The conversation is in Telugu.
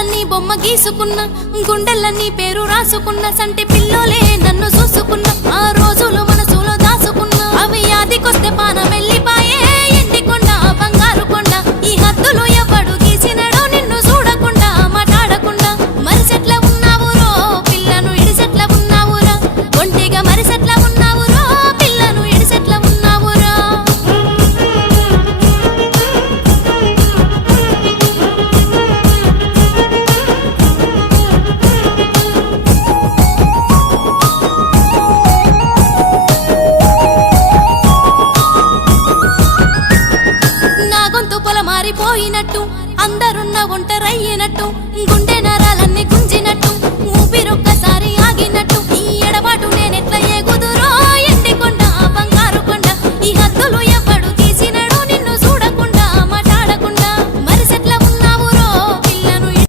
కళ్ళన్నీ బొమ్మ గీసుకున్నా గుండెలన్నీ పేరు రాసుకున్న సంటి పిల్లోలే నన్ను చూసుకున్న ఆ రోజులు మనసులో దాసుకున్నా అవి యాదికొస్తే పానం వెళ్ళిపాయే ఎండి కొండ బంగారు కొండ ఈ హద్దులు ఎవడు గీసినడో నిన్ను చూడకుండా మాట్లాడకుండా మరిసెట్ల ఉన్నావురో పిల్లను ఇడిసెట్ల ఉన్నావురా ఒంటిగా మరిసెట్ల ఉన్నావురో పిల్లను ఇడిసెట్ల ఉన్నావురా మారిపోయినట్టు అందరున్న ఒంటరయ్యినట్టు గుండె